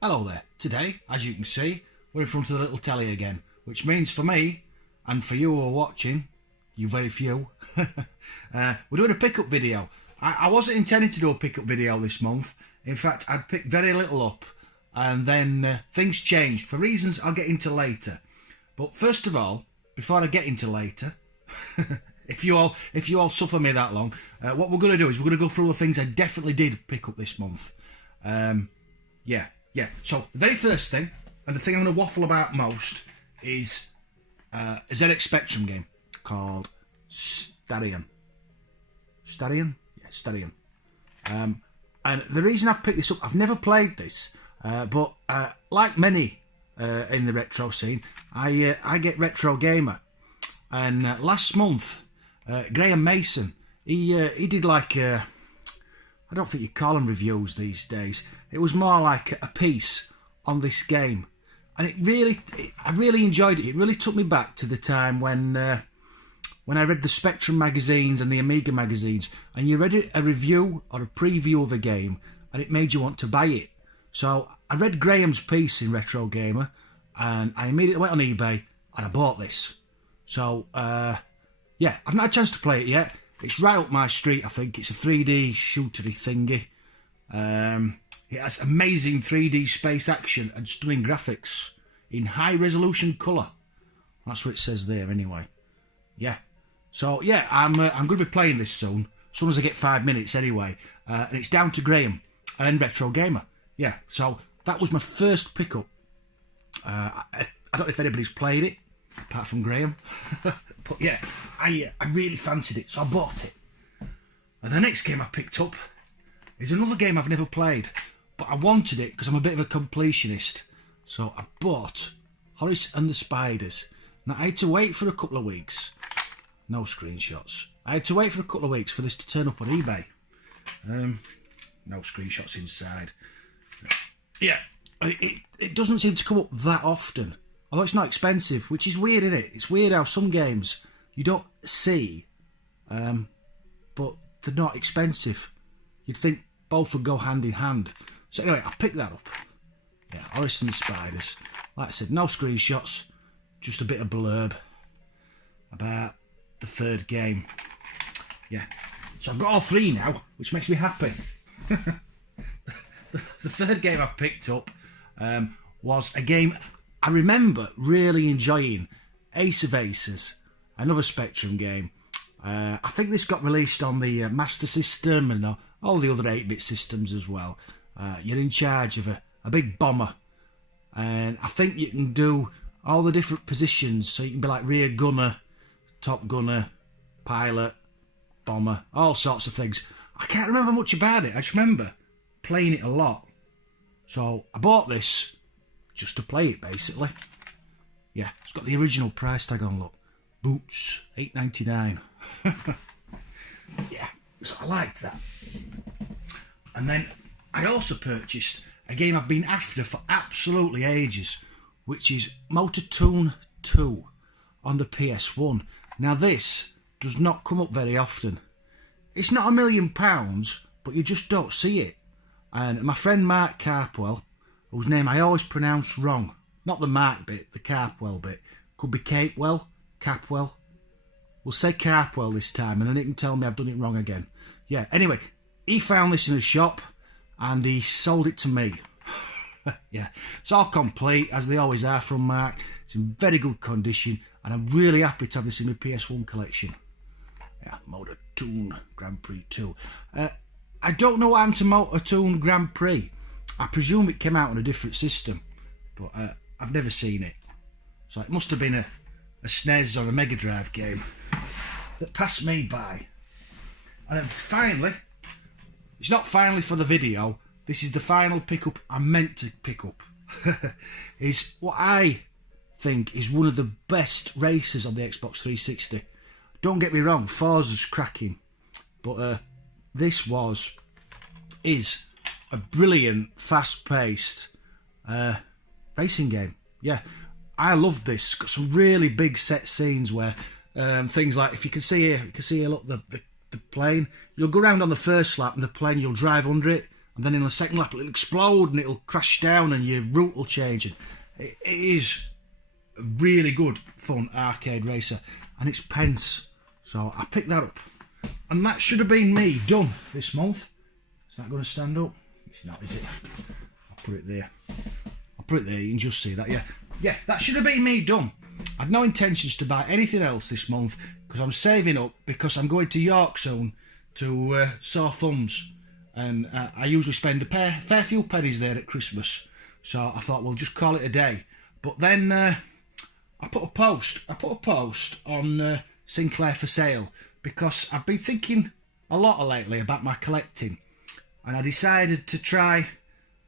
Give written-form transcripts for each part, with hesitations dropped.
Hello there. Today, as you can see, we're in front of the little telly again, which means for me, and for you who are watching, you very few, we're doing a pickup video. I wasn't intending to do a pickup video this month. In fact, I'd picked very little up, and then things changed for reasons I'll get into later. But first of all, before I get into later, if you all suffer me that long, what we're going to do is we're going to go through the things I definitely did pick up this month. Yeah. So the very first thing, and the thing I'm going to waffle about most, is a ZX Spectrum game called Starion. Starion? Yeah, Starion. And the reason I've picked this up, I've never played this, but like many in the retro scene, I get Retro Gamer. And last month, Graeme Mason, he did like I don't think you call them reviews these days. It was more like a piece on this game, and I really enjoyed it. It really took me back to the time when I read the Spectrum magazines and the Amiga magazines, and you read a review or a preview of a game, and it made you want to buy it. So I read Graeme's piece in Retro Gamer, and I immediately went on eBay and I bought this. So yeah, I've not had a chance to play it yet. It's right up my street, I think. It's a 3D shootery thingy. It has amazing 3D space action and stunning graphics in high resolution colour. That's what it says there anyway. Yeah. So yeah, I'm going to be playing this soon. As soon as I get 5 minutes anyway. And it's down to Graeme and Retro Gamer. Yeah, so that was my first pickup. I don't know if anybody's played it, apart from Graeme. But yeah, I really fancied it, so I bought it. And the next game I picked up is another game I've never played, but I wanted it because I'm a bit of a completionist. So I bought Horace and the Spiders. Now I had to wait for a couple of weeks. No screenshots. I had to wait for a couple of weeks for this to turn up on eBay. No screenshots inside. Yeah, it doesn't seem to come up that often. Although it's not expensive, which is weird, isn't it? It's weird how some games you don't see, but they're not expensive. You'd think both would go hand in hand. So anyway, I picked that up. Yeah, Horace and the Spiders. Like I said, no screenshots, just a bit of blurb about the third game. Yeah, so I've got all three now, which makes me happy. The third game I picked up was a game I remember really enjoying, Ace of Aces, another Spectrum game. I think this got released on the Master System and all the other 8-bit systems as well. You're in charge of a big bomber, and I think you can do all the different positions, so you can be like rear gunner, top gunner, pilot, bomber, all sorts of things. I can't remember much about it, I just remember playing it a lot. So I bought this just to play it, basically. Yeah, it's got the original price tag on, look. Boots, $8.99. Yeah, so I liked that. And then I also purchased a game I've been after for absolutely ages, which is Motor Toon 2 on the PS1. Now this does not come up very often. It's not £1 million, but you just don't see it. And my friend Marc Capewell, whose name I always pronounce wrong, not the Mark bit, the Capewell bit, could be Capewell, Capwell. We'll say Capewell this time, and then he can tell me I've done it wrong again. Yeah, anyway, he found this in a shop, and he sold it to me. Yeah, it's all complete, as they always are from Mark. It's in very good condition, and I'm really happy to have this in my PS1 collection. Yeah, Motor Toon Grand Prix 2. I don't know what happened to Motor Toon Grand Prix. I presume it came out on a different system, but I've never seen it. So it must have been a SNES or a Mega Drive game that passed me by. And then finally, it's not finally for the video, this is the final pickup I meant to pick up. Is what I think is one of the best races on the Xbox 360. Don't get me wrong, Forza's cracking, but this is a brilliant, fast-paced racing game. Yeah, I love this. It's got some really big set scenes where things like, if you can see here, look, the plane. You'll go around on the first lap, and the plane, you'll drive under it and then in the second lap it'll explode and it'll crash down and your route will change. And it is a really good, fun arcade racer, and it's pence. So I picked that up, and that should have been me done this month. Is that going to stand up? It's not, is it? I'll put it there. I'll put it there. You can just see that. Yeah, that should have been me done. I had no intentions to buy anything else this month because I'm saving up, because I'm going to York soon to Sore Thumbs, and I usually spend a fair few pennies there at Christmas. So I thought we'll just call it a day. But then I put a post on Sinclair for sale, because I've been thinking a lot lately about my collecting, and I decided to try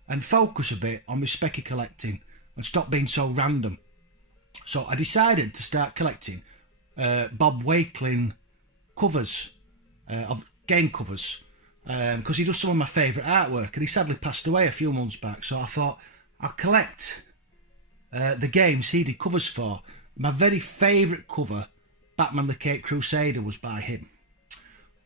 and focus a bit on my specky collecting and stop being so random. So I decided to start collecting Bob Wakelin covers, of game covers, because he does some of my favourite artwork, and he sadly passed away a few months back. So I thought I'll collect the games he did covers for. My very favourite cover, Batman the Caped Crusader, was by him.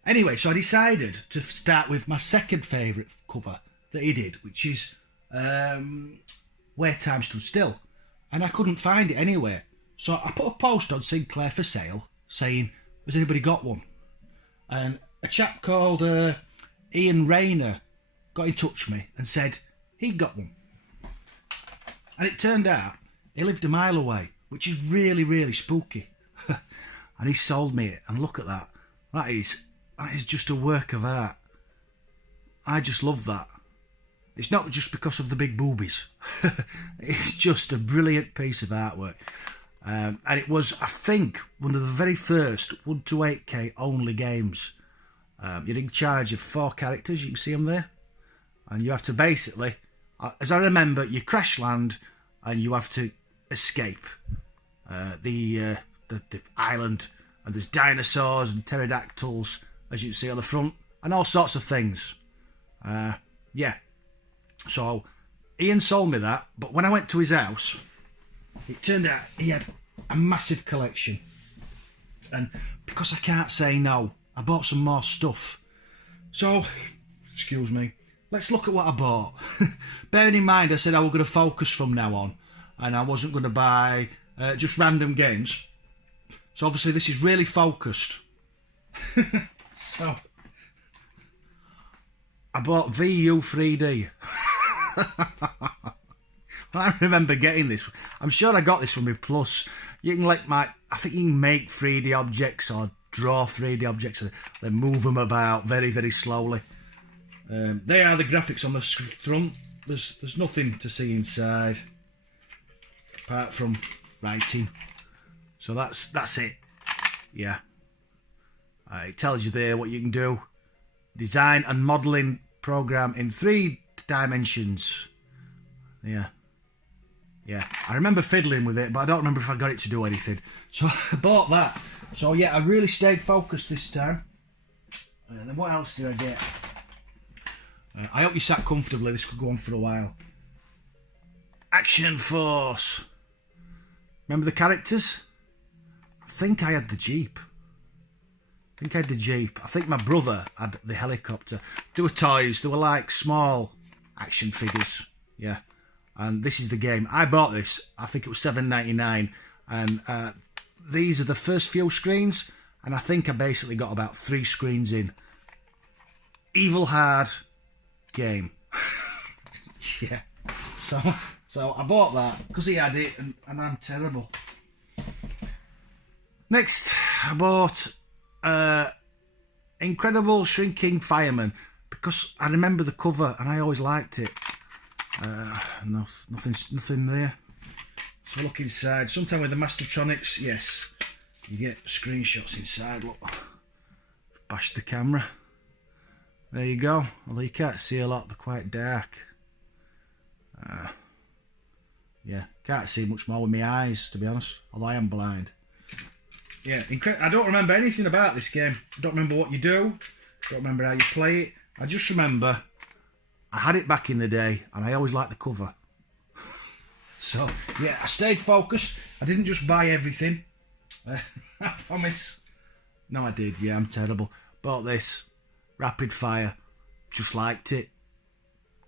Anyway, so I decided to start with my second favourite cover that he did, which is Where Time Stood Still. And I couldn't find it anywhere. So I put a post on Sinclair for sale saying, has anybody got one? And a chap called Ian Raynor got in touch with me and said he'd got one. And it turned out he lived a mile away, which is really, really spooky. And he sold me it, and look at that. That is just a work of art. I just love that. It's not just because of the big boobies. It's just a brilliant piece of artwork. And it was, I think, one of the very first 1 to 8K only games. You're in charge of 4 characters, you can see them there. And you have to basically, as I remember, you crash land and you have to escape the island. And there's dinosaurs and pterodactyls, as you can see on the front, and all sorts of things. Yeah. So Ian sold me that, but when I went to his house, it turned out he had a massive collection. And because I can't say no, I bought some more stuff. So, excuse me, let's look at what I bought. Bearing in mind I said I was going to focus from now on, and I wasn't going to buy just random games. So obviously this is really focused. So I bought VU 3D. I remember getting this. I'm sure I got this from my Plus. You can I think you can make 3D objects or draw 3D objects and then move them about very, very slowly. They are the graphics on the front. There's nothing to see inside apart from writing. So that's it. Yeah. It tells you there what you can do. Design and modelling program in 3 dimensions. Yeah. I remember fiddling with it, but I don't remember if I got it to do anything. So I bought that. So yeah, I really stayed focused this time. And then what else did I get? I hope you sat comfortably. This could go on for a while. Action Force. Remember the characters? I think I had the Jeep. I think my brother had the helicopter. They were toys. They were like small action figures. Yeah. And this is the game. I bought this. I think it was $7.99. And these are the first few screens. And I think I basically got about 3 screens in. Evil hard game. Yeah. So I bought that because he had it, and I'm terrible. Next, I bought Incredible Shrinking Fireman because I remember the cover and I always liked it. Nothing there. So look inside. Sometime with the Mastertronics, yes, you get screenshots inside. Look, bash the camera. There you go. Although you can't see a lot, they're quite dark. Yeah, can't see much more with my eyes, to be honest. Although I am blind. Yeah, I don't remember anything about this game. I don't remember what you do. Don't remember how you play it. I just remember I had it back in the day, and I always liked the cover. So yeah, I stayed focused. I didn't just buy everything. I promise. No, I did. Yeah, I'm terrible. Bought this. Rapid Fire. Just liked it.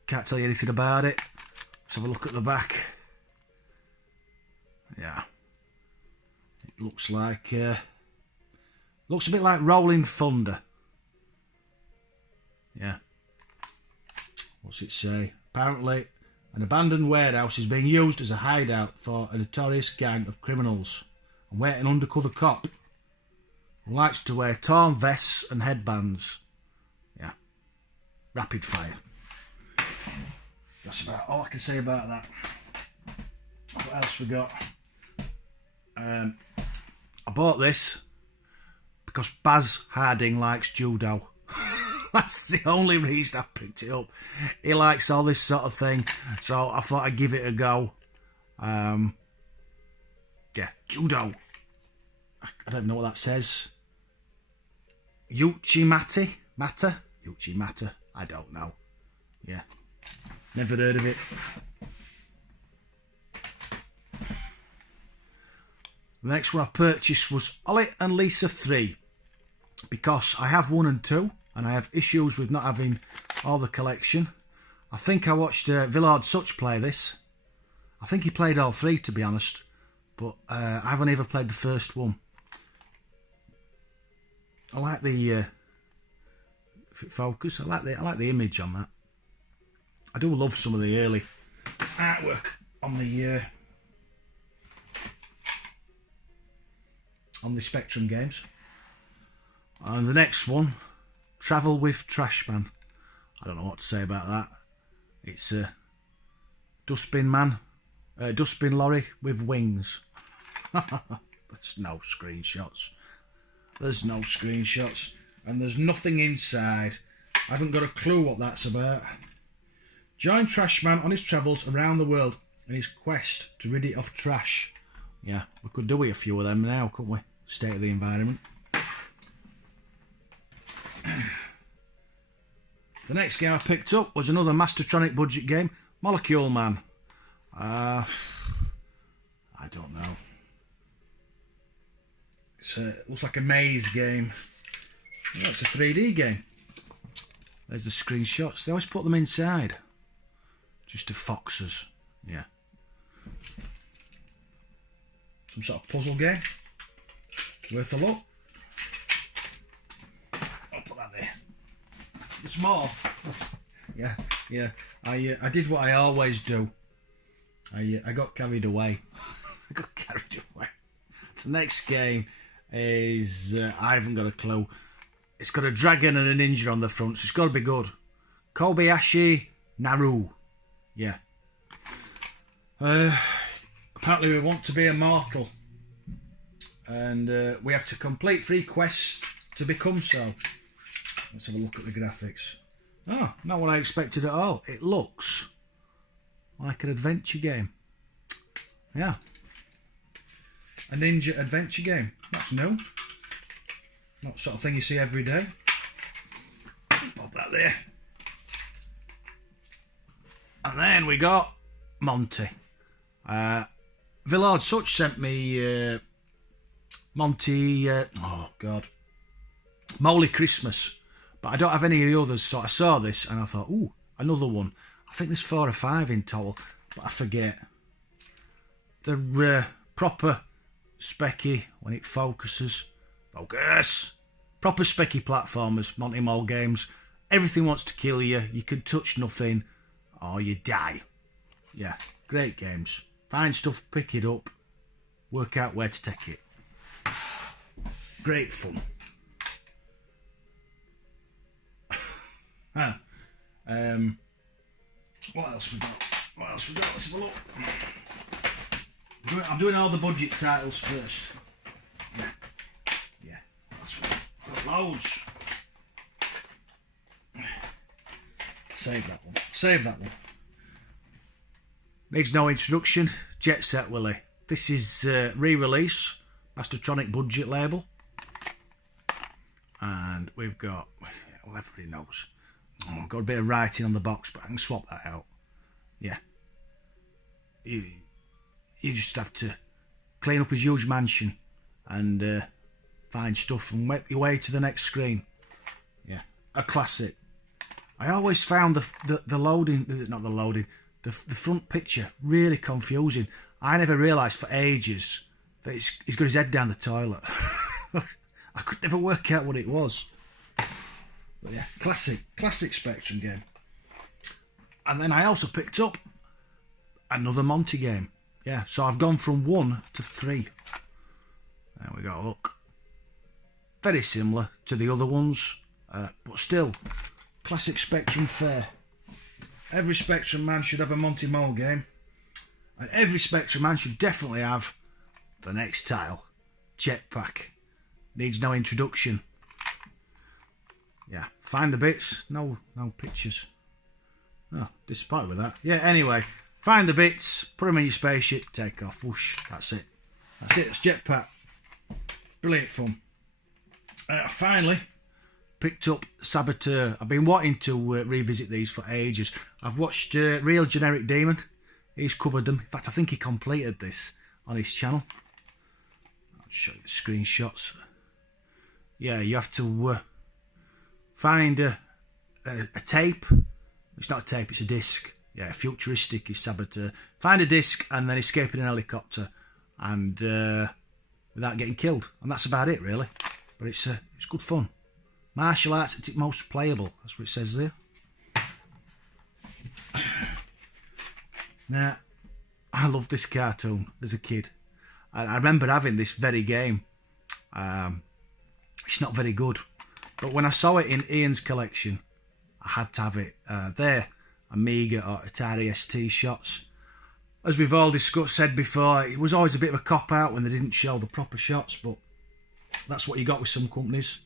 Can't tell you anything about it. Let's have a look at the back. Yeah. It looks like... looks a bit like Rolling Thunder. Yeah. What's it say? Apparently, an abandoned warehouse is being used as a hideout for a notorious gang of criminals. And where an undercover cop who likes to wear torn vests and headbands. Yeah. Rapid fire. That's about all I can say about that. What else we got? I bought this because Baz Harding likes judo. That's the only reason I picked it up. He likes all this sort of thing, so I thought I'd give it a go. Yeah, judo. I don't even know what that says. Uchimata? Uchimata? I don't know. Yeah. Never heard of it. The next one I purchased was Ollie and Lisa 3. Because I have 1 and 2. And I have issues with not having all the collection. I think I watched Villard Such play this. I think he played all 3, to be honest. But I haven't ever played the first one. I like the... if it focus, I like the image on that. I do love some of the early artwork on the Spectrum games. And the next one, Travel with Trashman. I don't know what to say about that. It's a dustbin lorry with wings. There's no screenshots. There's no screenshots. And there's nothing inside. I haven't got a clue what that's about. Join Trashman on his travels around the world in his quest to rid it of trash. Yeah, we could do with a few of them now, couldn't we? State of the environment. The next game I picked up was another Mastertronic budget game, Molecule Man. I don't know. It looks like a maze game. Oh, it's a 3D game. There's the screenshots. They always put them inside. Just to foxes. Yeah. Some sort of puzzle game. Worth a look. I'll put that there. It's more. Yeah. I did what I always do. I got carried away. I got carried away. The next game is I haven't got a clue. It's got a dragon and a ninja on the front, so it's got to be good. Kobayashi Naru. Yeah. Apparently we want to be immortal. And we have to complete 3 quests to become so. Let's have a look at the graphics. Oh, not what I expected at all. It looks like an adventure game. Yeah. A ninja adventure game. That's new. Not the sort of thing you see every day. Pop that there. And then we got Monty. Villard Such sent me Monty, oh God, Moly Christmas, but I don't have any of the others, so I saw this and I thought, ooh, another one. I think there's 4 or 5 in total, but I forget. They're proper specky when it focuses. Focus! Proper specky platformers, Monty Mole games. Everything wants to kill you, you can touch nothing, or you die. Yeah, great games. Find stuff, pick it up, work out where to take it. Great fun. What else we got? Let's have a look. I'm doing all the budget titles first. Yeah. That's what I've got. Loads. Save that one. Needs no introduction. Jet Set Willy. This is re-release. Mastertronic budget label. And we've got, well, everybody knows. Oh, got a bit of writing on the box, but I can swap that out. Yeah. You just have to clean up his huge mansion and find stuff and make your way to the next screen. Yeah. A classic. I always found the loading, not the loading, the front picture really confusing. I never realised for ages that he's got his head down the toilet. I could never work out what it was. But yeah, classic Spectrum game. And then I also picked up another Monty game. Yeah, so I've gone from 1 to 3. There we go, look. Very similar to the other ones, but still, classic Spectrum fare. Every Spectrum man should have a Monty Mole game. And every Spectrum man should definitely have the next tile. Jetpack. Needs no introduction. Yeah, find the bits. No pictures. Oh, disappointed with that. Yeah, anyway, find the bits, put them in your spaceship, take off. Whoosh, that's it. That's it, that's Jetpack. Brilliant fun. Finally, picked up Saboteur. I've been wanting to revisit these for ages. I've watched Real Generic Demon. He's covered them. In fact, I think he completed this on his channel. I'll show you the screenshots. Yeah, you have to find a tape. It's not a tape, it's a disc. Yeah, futuristic is Saboteur. Find a disc and then escape in an helicopter and without getting killed. And that's about it, really. But it's good fun. Martial arts at its most playable. That's what it says there. Now, I loved this cartoon as a kid. I remember having this very game. It's not very good. But when I saw it in Ian's collection, I had to have it. There, Amiga or Atari ST shots. As we've all said before, it was always a bit of a cop-out when they didn't show the proper shots, but that's what you got with some companies.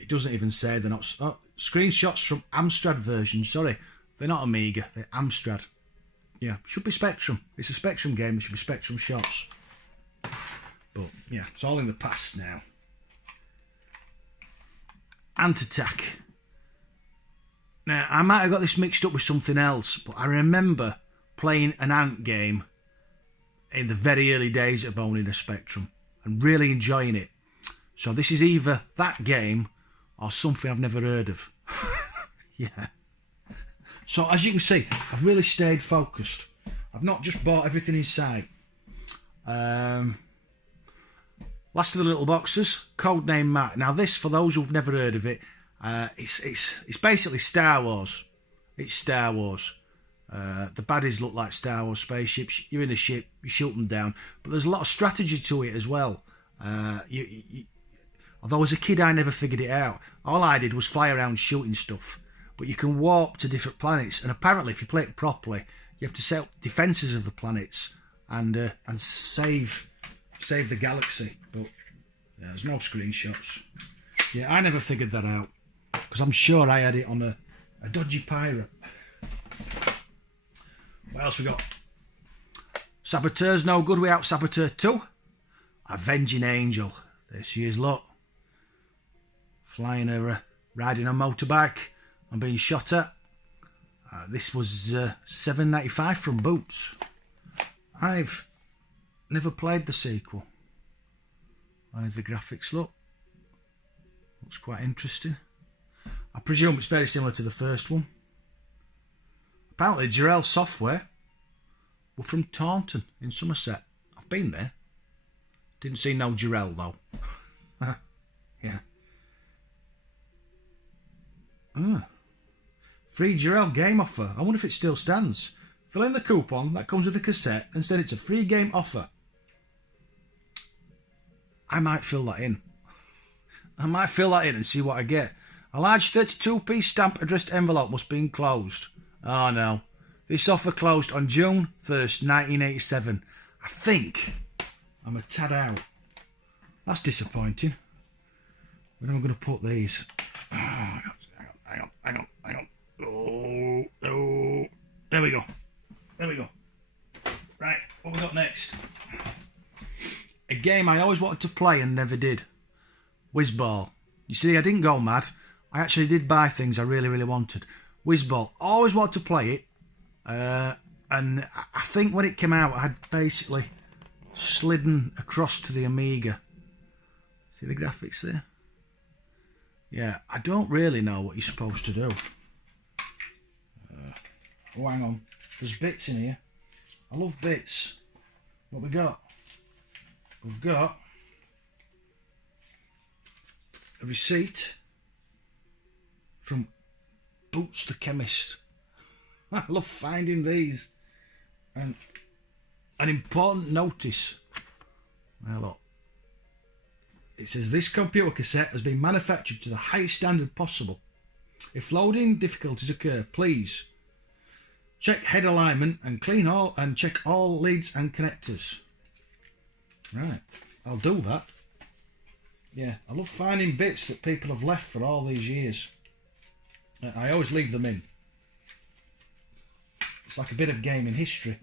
It doesn't even say they're not... Oh, screenshots from Amstrad version, sorry. They're not Amiga, they're Amstrad. Yeah, should be Spectrum. It's a Spectrum game, there should be Spectrum shots. But, yeah, it's all in the past now. Ant Attack. Now, I might have got this mixed up with something else, but I remember playing an Ant game in the very early days of owning a Spectrum and really enjoying it. So this is either that game or something I've never heard of. Yeah. So as you can see, I've really stayed focused. I've not just bought everything in sight. Last of the little boxes, Codename Mac. Now this, for those who've never heard of it, it's basically Star Wars. It's Star Wars. The baddies look like Star Wars spaceships. You're in a ship, you shoot them down. But there's a lot of strategy to it as well. Although as a kid I never figured it out. All I did was fly around shooting stuff. But you can warp to different planets, and apparently if you play it properly, you have to set up defences of the planets and save the galaxy. But yeah, there's no screenshots. Yeah, I never figured that out because I'm sure I had it on a dodgy pirate. What else we got? Saboteur's no good without Saboteur 2. Avenging Angel. There she is, look. Flying her, riding a motorbike and being shot at. This was $7.95 from Boots. I've never played the sequel. How the graphics look. Looks quite interesting. I presume it's very similar to the first one. Apparently Jarrell Software were from Taunton in Somerset. I've been there. Didn't see no Jarrell though. Yeah. Free Jarrell game offer. I wonder if it still stands. Fill in the coupon that comes with the cassette and send it to free game offer. I might fill that in. I might fill that in and see what I get. A large 32p stamp addressed envelope must be enclosed. Oh no. This offer closed on June 1st, 1987. I think I'm a tad out. That's disappointing. Where am I going to put these? Oh, hang on. Oh. There we go. Right, what we got next? A game I always wanted to play and never did. Whizball. You see, I didn't go mad. I actually did buy things I really, really wanted. Whizball. Always wanted to play it. And I think when it came out, I had basically slidden across to the Amiga. See the graphics there? Yeah, I don't really know what you're supposed to do. Oh, hang on. There's bits in here. I love bits. What we got? We've got a receipt from Boots the Chemist. I love finding these. And an important notice. Well, look. It says this computer cassette has been manufactured to the highest standard possible. If loading difficulties occur, please check head alignment and check all leads and connectors. Right, I'll do that. Yeah, I love finding bits that people have left for all these years. I always leave them in. It's like a bit of gaming history.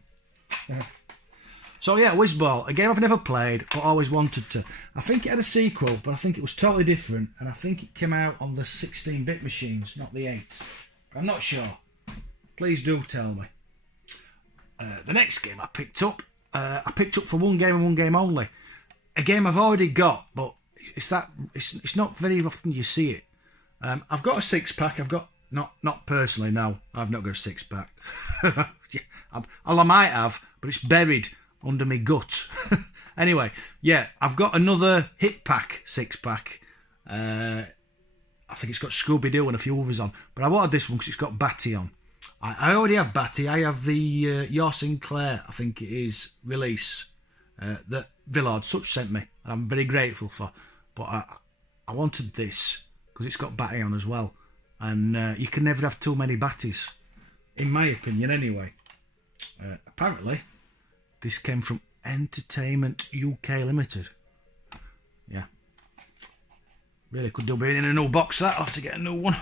So yeah, Whizball, a game I've never played but always wanted to. I think it had a sequel, but I think it was totally different, and I think it came out on the 16-bit machines, not the 8. But I'm not sure. Please do tell me. The next game I picked up for one game and one game only. A game I've already got, but it's not very often you see it. I've got a 6-pack. I've got not personally. No, I've not got a 6-pack. I might have, but it's buried under my gut. Anyway, yeah, I've got another Hit Pack 6-pack. I think it's got Scooby-Doo and a few others on, but I wanted this one because it's got Batty on. I already have Batty. I have the Your Sinclair, I think it is, release that Villard Such sent me. I'm very grateful for. But I wanted this because it's got Batty on as well. And you can never have too many Batties, in my opinion anyway. Apparently, this came from Entertainment UK Limited. Yeah. Really could do being in a new box that. I'll have to get a new one.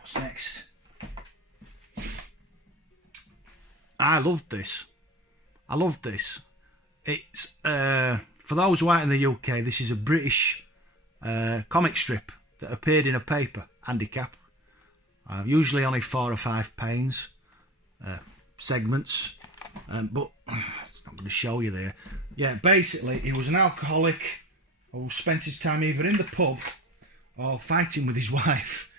What's next? I loved this. It's, for those who aren't in the UK, this is a British comic strip that appeared in a paper, Handicap. Usually only 4 or 5 panes, segments, but it's not going to show you there. Yeah, basically, he was an alcoholic who spent his time either in the pub or fighting with his wife.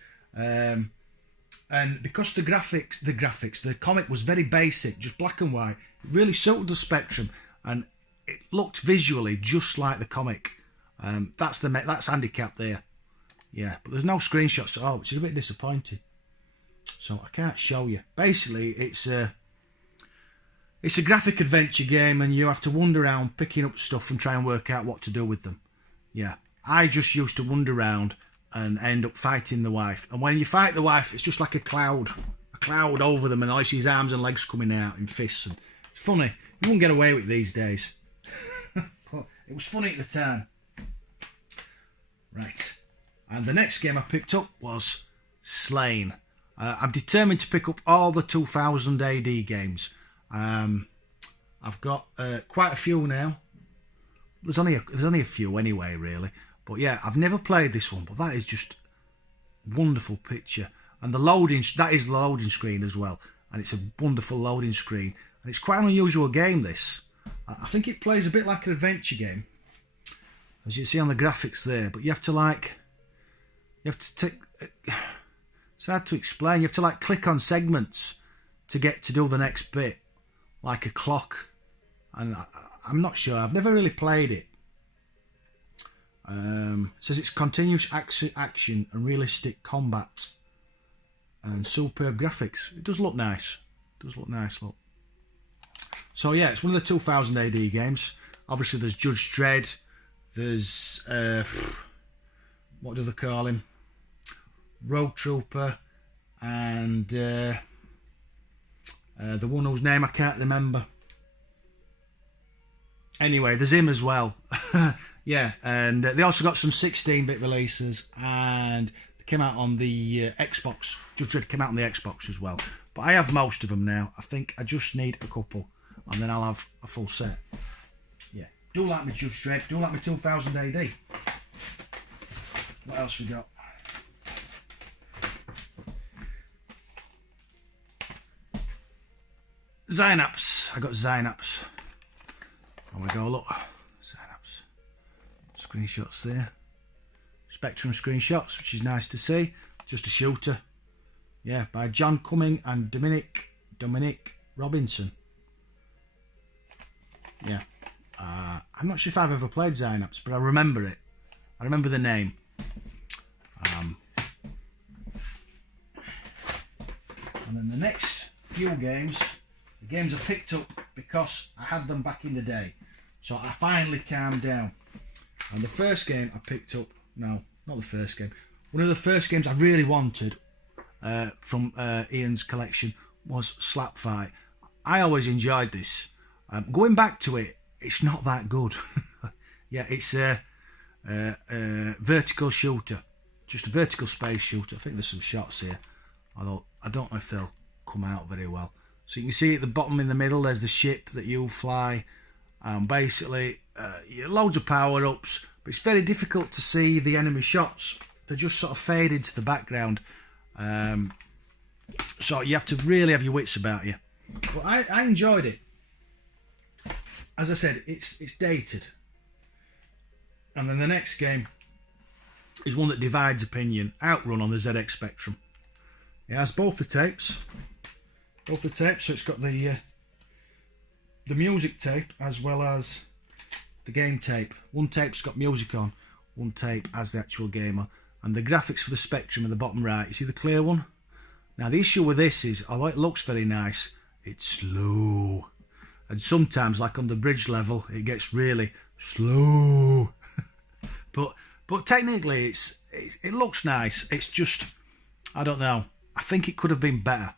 And because the comic was very basic, just black and white, it really suited the spectrum, and it looked visually just like the comic. That's Handicap there. Yeah, but there's no screenshots at all, which is a bit disappointing. So I can't show you. Basically, it's a graphic adventure game, and you have to wander around picking up stuff and try and work out what to do with them. Yeah, I just used to wander around and end up fighting the wife. And when you fight the wife, it's just like a cloud over them, and I see his arms and legs coming out in fists. And it's funny. You wouldn't get away with it these days. But it was funny at the time. Right. And the next game I picked up was Slain. I'm determined to pick up all the 2000 AD games. I've got quite a few now. There's only a few anyway, really. But yeah, I've never played this one, but that is just wonderful picture. And that is the loading screen as well. And it's a wonderful loading screen. And it's quite an unusual game, this. I think it plays a bit like an adventure game, as you see on the graphics there. But you have to take... It's hard to explain. You have to click on segments to get to do the next bit, like a clock. And I'm not sure. I've never really played it. It says it's continuous action and realistic combat and superb graphics. It does look nice. Look. So yeah, it's one of the 2000 AD games. Obviously, there's Judge Dredd. There's what do they call him? Rogue Trooper, and the one whose name I can't remember. Anyway, there's him as well. Yeah, and they also got some 16-bit releases, and they came out on the Xbox. Judge Dredd came out on the Xbox as well. But I have most of them now. I think I just need a couple, and then I'll have a full set. Yeah, do like me Judge Dredd. Do like me 2000 AD. What else we got? Synapse. I got Synapse. There we go, look. Synapse. Screenshots there. Spectrum screenshots, which is nice to see. Just a shooter. Yeah, by John Cumming and Dominic Robinson. Yeah. I'm not sure if I've ever played Synapse, but I remember it. I remember the name. And then the next few games, the games I picked up because I had them back in the day. So I finally calmed down. And the first game I picked up, no, not the first game. One of the first games I really wanted from Ian's collection was Slap Fight. I always enjoyed this. Going back to it, it's not that good. Yeah, it's a vertical shooter. Just a vertical space shooter. I think there's some shots here. Although I don't know if they'll come out very well. So you can see at the bottom in the middle, there's the ship that you fly. Basically, loads of power-ups. But it's very difficult to see the enemy shots. They just sort of fade into the background. So you have to really have your wits about you. But I enjoyed it. As I said, it's dated. And then the next game is one that divides opinion. Outrun on the ZX Spectrum. It has both the tapes. So it's got the music tape as well as the game tape. One tape's got music on, one tape has the actual game on. And the graphics for the Spectrum at the bottom right. You see the clear one? Now the issue with this is, although it looks very nice, it's slow. And sometimes, like on the bridge level, it gets really slow. but technically, it looks nice. It's just, I don't know. I think it could have been better.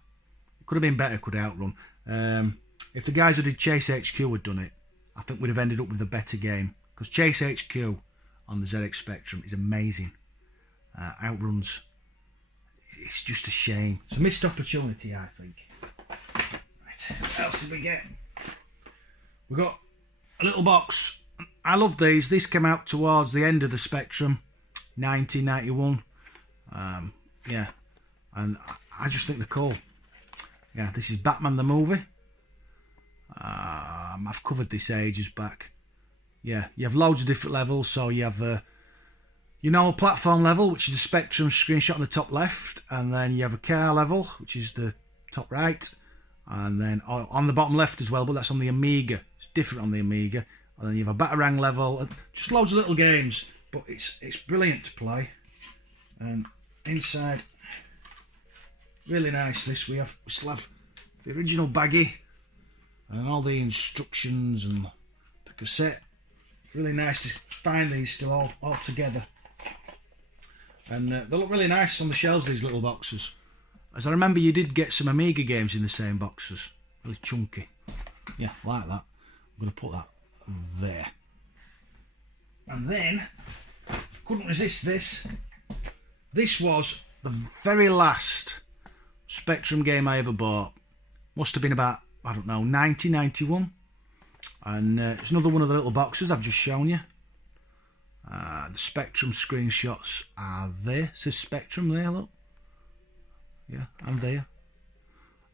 It could have been better, could Outrun. If the guys who did Chase HQ had done it, I think we'd have ended up with a better game. Because Chase HQ on the ZX Spectrum is amazing. Outrun's, it's just a shame. It's a missed opportunity, I think. Right, what else did we get? We got a little box. I love these. This came out towards the end of the Spectrum, 1991. Yeah, and I just think they're cool. Yeah, this is Batman the movie. I've covered this ages back. Yeah, you have loads of different levels. So you have a platform level, which is the Spectrum screenshot on the top left, and then you have a car level, which is the top right, and then on the bottom left as well, but that's on the Amiga. It's different on the Amiga. And then you have a Batarang level, just loads of little games, but it's brilliant to play. And inside, really nice. We still have the original baggie and all the instructions and the cassette. Really nice to find these still all together. And they look really nice on the shelves, these little boxes. As I remember, you did get some Amiga games in the same boxes. Really chunky. Yeah, like that. I'm going to put that there. And then, couldn't resist this. This was the very last Spectrum game I ever bought. Must have been about, I don't know, 1991. And it's another one of the little boxes I've just shown you. The Spectrum screenshots are there. It says Spectrum there, look. Yeah, and there.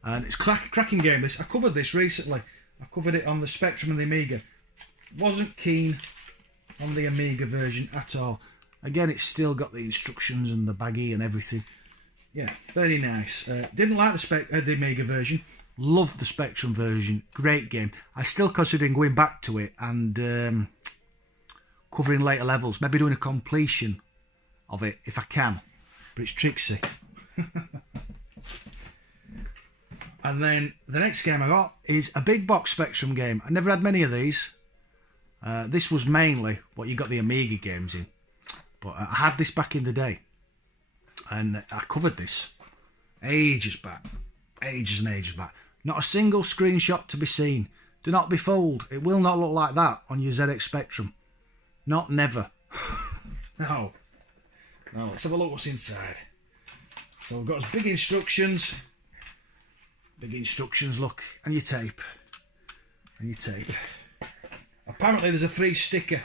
And it's cracking game, this. I covered this recently. I covered it on the Spectrum and the Amiga. Wasn't keen on the Amiga version at all. Again, it's still got the instructions and the baggie and everything. Yeah, very nice. Didn't like the Amiga version. Loved the Spectrum version. Great game. I'm still considering going back to it and covering later levels. Maybe doing a completion of it if I can. But it's tricksy. And then the next game I got is a big box Spectrum game. I never had many of these. This was mainly what you got the Amiga games in. But I had this back in the day. And I covered this ages back. Ages and ages back. Not a single screenshot to be seen. Do not be fooled. It will not look like that on your ZX Spectrum. Not never. No. Now let's have a look what's inside. So we've got big instructions. Big instructions, look. And your tape. And your tape. Apparently there's a free sticker.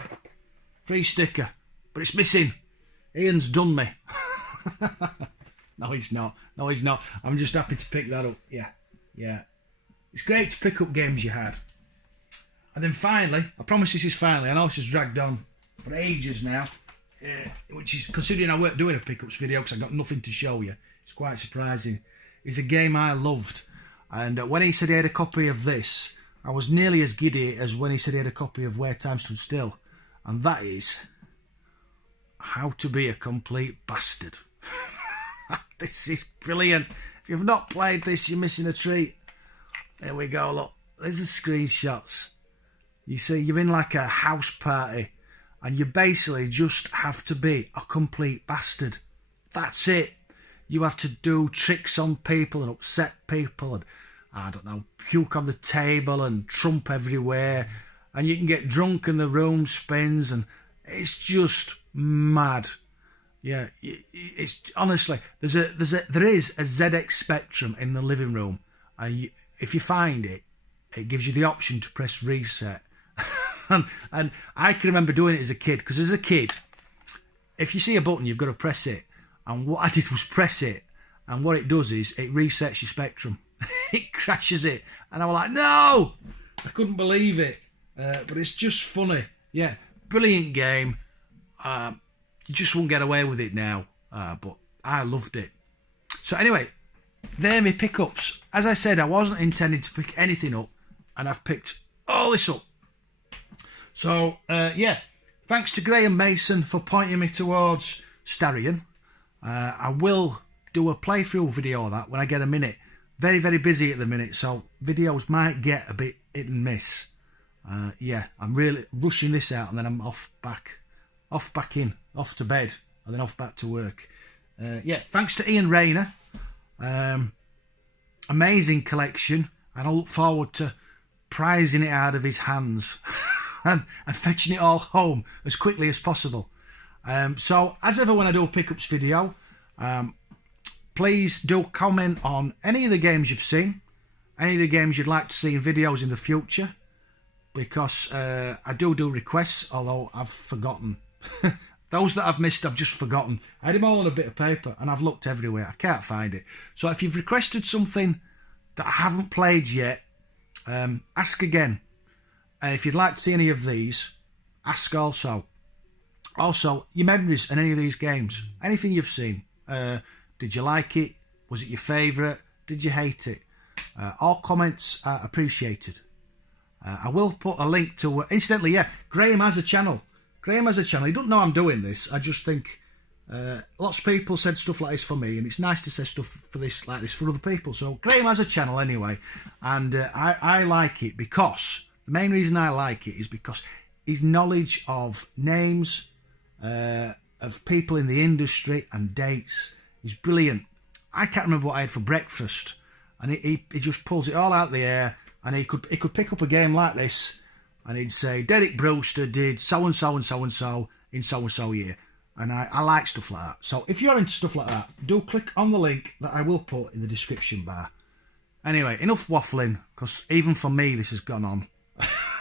Free sticker. But it's missing. Ian's done me. No, he's not. No, he's not. I'm just happy to pick that up. Yeah. Yeah. It's great to pick up games you had. And then finally, I promise this is finally, I know this has dragged on for ages now, which is, considering I weren't doing a pickups video because I got nothing to show you, it's quite surprising. is a game I loved. And when he said he had a copy of this, I was nearly as giddy as when he said he had a copy of Where Time Stood Still. And that is How to Be a Complete Bastard. This is brilliant. If you've not played this, you're missing a treat. There we go, look. There's the screenshots. You see, you're in like a house party, and you basically just have to be a complete bastard. That's it. You have to do tricks on people and upset people and, I don't know, puke on the table and trump everywhere. And you can get drunk and the room spins, and it's just mad. Yeah, it's honestly, there is a ZX Spectrum in the living room, and if you find it, it gives you the option to press reset. and I can remember doing it as a kid, because as a kid, if you see a button, you've got to press it. And what I did was press it, and what it does is it resets your Spectrum. It crashes it, and I was like, no! I couldn't believe it, but it's just funny. Yeah, brilliant game. You just won't get away with it now, but I loved it. So anyway, they're my pickups. As I said, I wasn't intending to pick anything up, and I've picked all this up. So, yeah, thanks to Graeme Mason for pointing me towards Starion. I will do a playthrough video of that when I get a minute. Very, very busy at the minute, so videos might get a bit hit and miss. Yeah, I'm really rushing this out, and then I'm off back off to bed, and then off back to work. Yeah, thanks to Ian Raynor. Amazing collection, and I look forward to prizing it out of his hands and fetching it all home as quickly as possible. So, as ever when I do a pickups video, please do comment on any of the games you've seen, any of the games you'd like to see in videos in the future, because I do requests, although I've forgotten. Those that I've missed, I've just forgotten. I had them all on a bit of paper, and I've looked everywhere. I can't find it. So if you've requested something that I haven't played yet, ask again. If you'd like to see any of these, ask also. Also, your memories in any of these games. Anything you've seen. Did you like it? Was it your favourite? Did you hate it? All comments are appreciated. I will put a link to... incidentally, yeah, Graeme has a channel. Graeme has a channel. He doesn't know I'm doing this. I just think lots of people said stuff like this for me, and it's nice to say stuff for this like this for other people. So Graeme has a channel anyway, and I like it because... the main reason I like it is because his knowledge of names, of people in the industry and dates is brilliant. I can't remember what I had for breakfast, and he just pulls it all out of the air, and he could pick up a game like this, and he'd say, Derek Brewster did so-and-so and so-and-so in so-and-so year. And I like stuff like that. So if you're into stuff like that, do click on the link that I will put in the description bar. Anyway, enough waffling, because even for me this has gone on.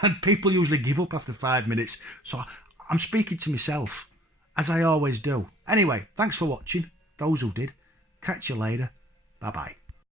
And people usually give up after 5 minutes. So I'm speaking to myself, as I always do. Anyway, thanks for watching. Those who did. Catch you later. Bye-bye.